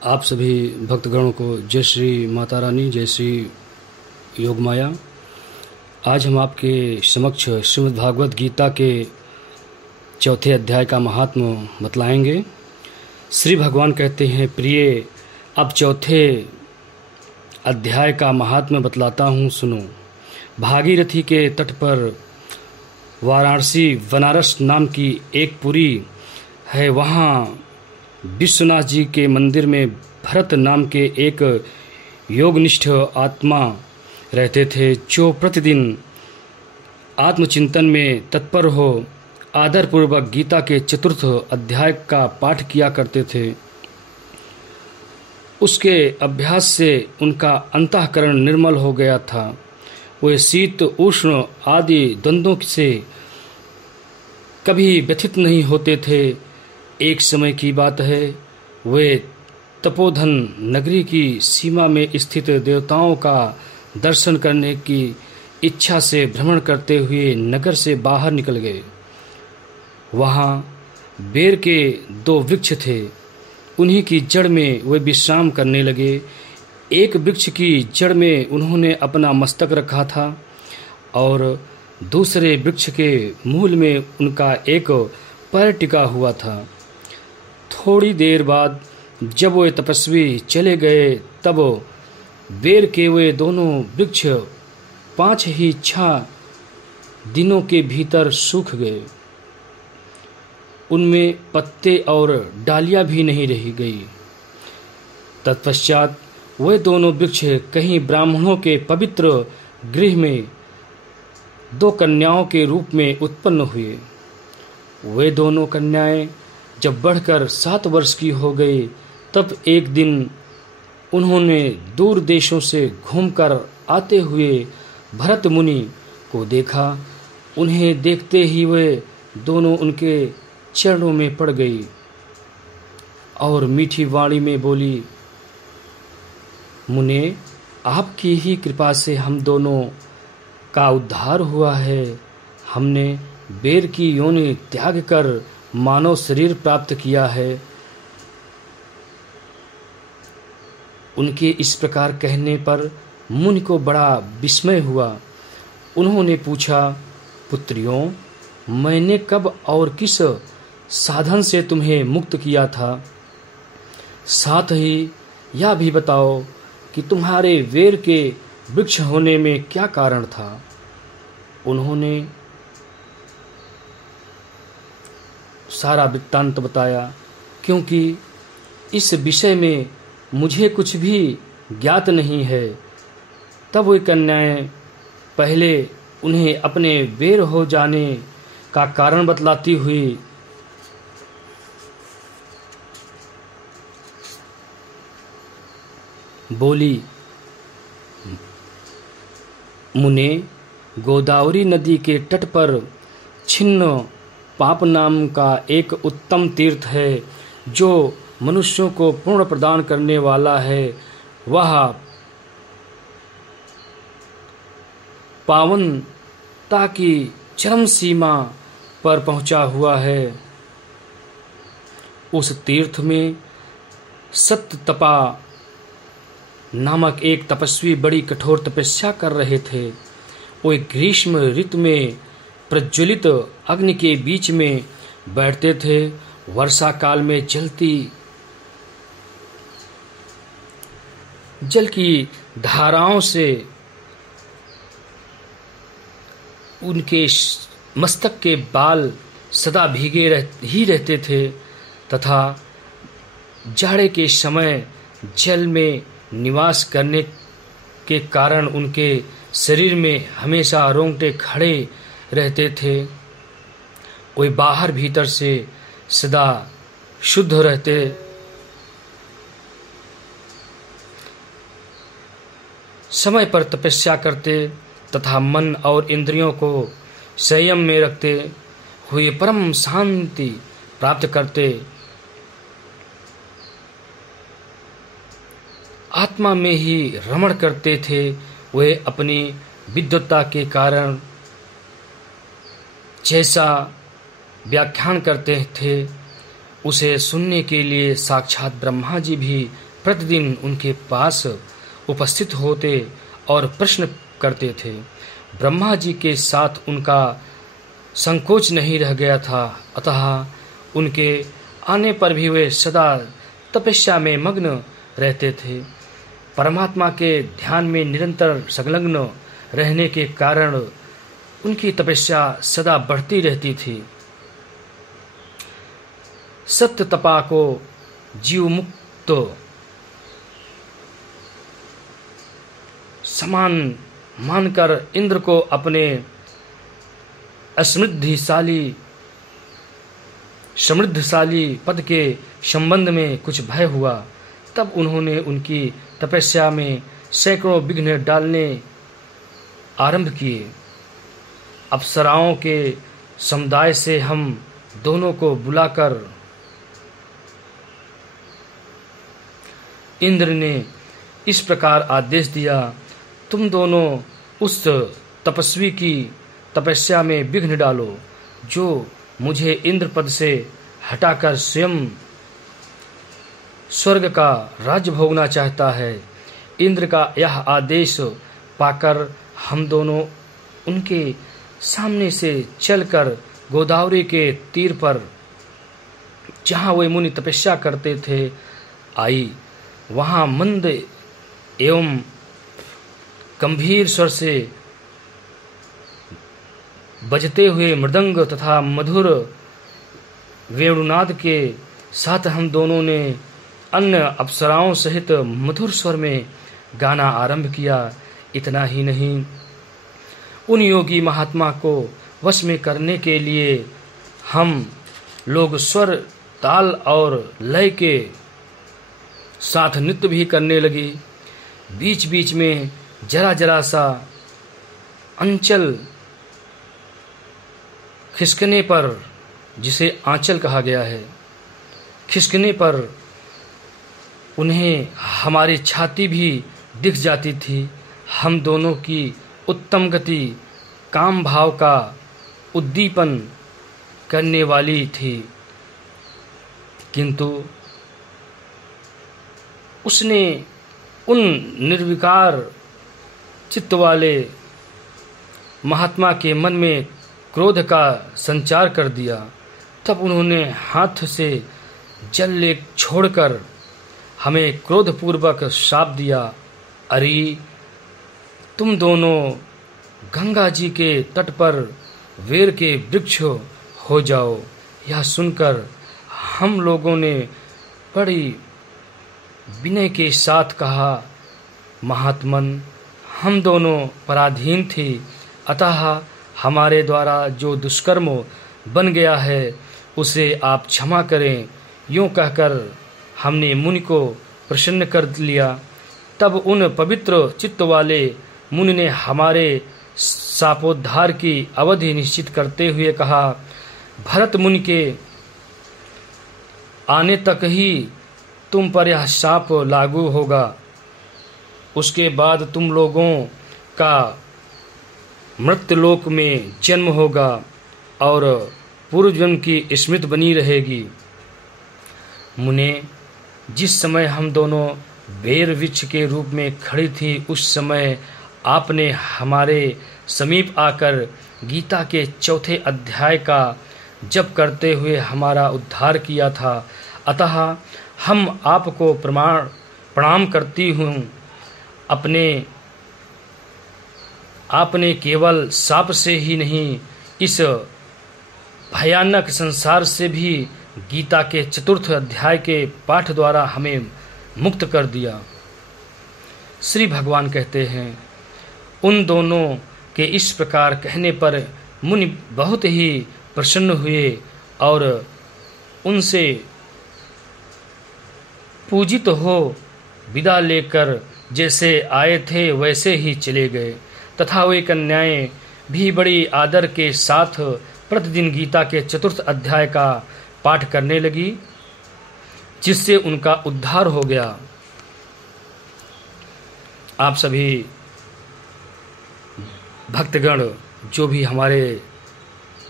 आप सभी भक्तगणों को जय श्री माता रानी, जय श्री योगमाया। आज हम आपके समक्ष श्रीमद् भागवत गीता के चौथे अध्याय का महात्म्य बतलाएंगे। श्री भगवान कहते हैं, प्रिय, अब चौथे अध्याय का महात्म्य बतलाता हूँ, सुनो। भागीरथी के तट पर वाराणसी बनारस नाम की एक पुरी है। वहाँ विश्वनाथ जी के मंदिर में भरत नाम के एक योगनिष्ठ आत्मा रहते थे, जो प्रतिदिन आत्मचिंतन में तत्पर हो आदरपूर्वक गीता के चतुर्थ अध्याय का पाठ किया करते थे। उसके अभ्यास से उनका अंतःकरण निर्मल हो गया था। वे शीत उष्ण आदि द्वंद्वों से कभी व्यथित नहीं होते थे। एक समय की बात है, वे तपोधन नगरी की सीमा में स्थित देवताओं का दर्शन करने की इच्छा से भ्रमण करते हुए नगर से बाहर निकल गए। वहाँ बेर के 2 वृक्ष थे। उन्हीं की जड़ में वे विश्राम करने लगे। एक वृक्ष की जड़ में उन्होंने अपना मस्तक रखा था और दूसरे वृक्ष के मूल में उनका एक पैर टिका हुआ था। थोड़ी देर बाद जब वे तपस्वी चले गए, तब बेर के वे दोनों वृक्ष 5-6 दिनों के भीतर सूख गए। उनमें पत्ते और डालियां भी नहीं रह गई। तत्पश्चात वे दोनों वृक्ष कहीं ब्राह्मणों के पवित्र गृह में 2 कन्याओं के रूप में उत्पन्न हुए। वे दोनों कन्याएं जब बढ़कर 7 वर्ष की हो गई, तब एक दिन उन्होंने दूर देशों से घूमकर आते हुए भरत मुनि को देखा। उन्हें देखते ही वे दोनों उनके चरणों में पड़ गई और मीठी वाणी में बोली, मुने, आपकी ही कृपा से हम दोनों का उद्धार हुआ है। हमने बेर की योनि त्याग कर मानव शरीर प्राप्त किया है। उनके इस प्रकार कहने पर मुनि को बड़ा विस्मय हुआ। उन्होंने पूछा, पुत्रियों, मैंने कब और किस साधन से तुम्हें मुक्त किया था? साथ ही यह भी बताओ कि तुम्हारे वेर के वृक्ष होने में क्या कारण था? उन्होंने सारा वृत्तांत बताया, क्योंकि इस विषय में मुझे कुछ भी ज्ञात नहीं है। तब वे कन्याएं पहले उन्हें अपने बेर हो जाने का कारण बतलाती हुई बोली, मुने, गोदावरी नदी के तट पर छिन्न पाप नाम का एक उत्तम तीर्थ है, जो मनुष्यों को पूर्ण प्रदान करने वाला है। वह पावनता की चरम सीमा पर पहुंचा हुआ है। उस तीर्थ में सत्यतपा नामक एक तपस्वी बड़ी कठोर तपस्या कर रहे थे। वे ग्रीष्म ऋतु में प्रज्वलित अग्नि के बीच में बैठते थे। वर्षा काल में जलती जल की धाराओं से उनके मस्तक के बाल सदा भीगे ही रहते थे तथा जाड़े के समय जल में निवास करने के कारण उनके शरीर में हमेशा रोंगटे खड़े रहते थे। वे बाहर भीतर से सदा शुद्ध रहते। समय पर तपस्या करते तथा मन और इंद्रियों को संयम में रखते हुए परम शांति प्राप्त करते। आत्मा में ही रमण करते थे। वे अपनी विद्वत्ता के कारण जैसा व्याख्यान करते थे, उसे सुनने के लिए साक्षात ब्रह्मा जी भी प्रतिदिन उनके पास उपस्थित होते और प्रश्न करते थे। ब्रह्मा जी के साथ उनका संकोच नहीं रह गया था, अतः उनके आने पर भी वे सदा तपस्या में मग्न रहते थे। परमात्मा के ध्यान में निरंतर संलग्न रहने के कारण उनकी तपस्या सदा बढ़ती रहती थी। सत्य तपा को जीव मुक्त समान मानकर इंद्र को अपने समृद्धशाली पद के संबंध में कुछ भय हुआ। तब उन्होंने उनकी तपस्या में सैकड़ों विघ्न डालने आरंभ किए। अप्सराओं के समुदाय से हम दोनों को बुलाकर इंद्र ने इस प्रकार आदेश दिया, तुम दोनों उस तपस्वी की तपस्या में विघ्न डालो जो मुझे इंद्र पद से हटाकर स्वयं स्वर्ग का राज्य भोगना चाहता है। इंद्र का यह आदेश पाकर हम दोनों उनके सामने से चलकर गोदावरी के तीर पर जहाँ वे मुनि तपस्या करते थे आई। वहाँ मंद एवं गंभीर स्वर से बजते हुए मृदंग तथा मधुर वेणुनाद के साथ हम दोनों ने अन्य अप्सराओं सहित मधुर स्वर में गाना आरंभ किया। इतना ही नहीं, उन योगी महात्मा को वश में करने के लिए हम लोग स्वर, ताल और लय के साथ नृत्य भी करने लगे। बीच बीच में जरा जरा सा अंचल खिसकने पर, जिसे आंचल कहा गया है, खिसकने पर उन्हें हमारी छाती भी दिख जाती थी। हम दोनों की उत्तम गति काम भाव का उद्दीपन करने वाली थी, किंतु उसने उन निर्विकार चित्त वाले महात्मा के मन में क्रोध का संचार कर दिया। तब उन्होंने हाथ से जल ले छोड़कर हमें क्रोधपूर्वक श्राप दिया, अरे तुम दोनों गंगा जी के तट पर वेर के वृक्ष हो जाओ। यह सुनकर हम लोगों ने बड़ी विनय के साथ कहा, महात्मन, हम दोनों पराधीन थे, अतः हमारे द्वारा जो दुष्कर्म बन गया है उसे आप क्षमा करें। यूँ कहकर हमने मुनि को प्रसन्न कर लिया। तब उन पवित्र चित्त वाले मुनि ने हमारे शापोद्धार की अवधि निश्चित करते हुए कहा, भरत मुनि के आने तक ही तुम पर यह शाप लागू होगा। उसके बाद तुम लोगों का मृत्युलोक में जन्म होगा और पूर्व जन्म की स्मृति बनी रहेगी। मुने, जिस समय हम दोनों बेर वृक्ष के रूप में खड़ी थी, उस समय आपने हमारे समीप आकर गीता के 4 अध्याय का जप करते हुए हमारा उद्धार किया था। अतः हम आपको प्रणाम करती हूँ। आपने केवल शाप से ही नहीं, इस भयानक संसार से भी गीता के 4 अध्याय के पाठ द्वारा हमें मुक्त कर दिया। श्री भगवान कहते हैं, उन दोनों के इस प्रकार कहने पर मुनि बहुत ही प्रसन्न हुए और उनसे पूजित हो विदा लेकर जैसे आए थे वैसे ही चले गए। तथा वे कन्याएं भी बड़ी आदर के साथ प्रतिदिन गीता के 4 अध्याय का पाठ करने लगी, जिससे उनका उद्धार हो गया। आप सभी भक्तगण जो भी हमारे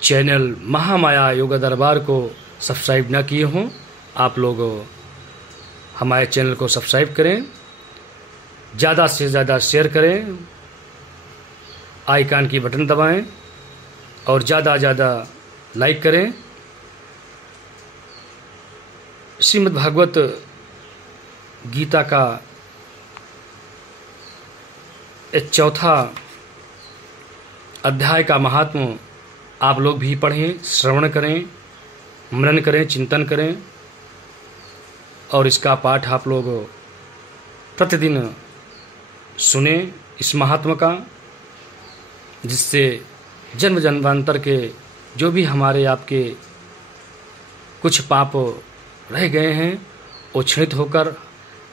चैनल महामाया योगा दरबार को सब्सक्राइब न किए हों, आप लोग हमारे चैनल को सब्सक्राइब करें, ज़्यादा से ज़्यादा शेयर करें, आइकन की बटन दबाएं और ज़्यादा ज़्यादा लाइक करें। श्रीमद् भागवत गीता का चौथा अध्याय का महात्म्य आप लोग भी पढ़ें, श्रवण करें, मनन करें, चिंतन करें और इसका पाठ आप लोग प्रतिदिन सुने इस महात्मा का, जिससे जन्म जन्मांतर के जो भी हमारे आपके कुछ पाप रह गए हैं वो क्षणित होकर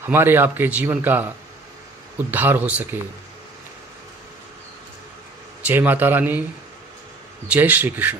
हमारे आपके जीवन का उद्धार हो सके। जय माता रानी, जय श्री कृष्ण।